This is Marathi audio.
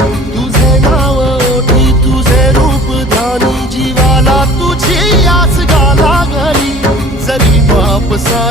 तुझे नाव ओठी तुझे रूप ध्यानी जीवाला तुझी आस गा लागली जरी बाप सा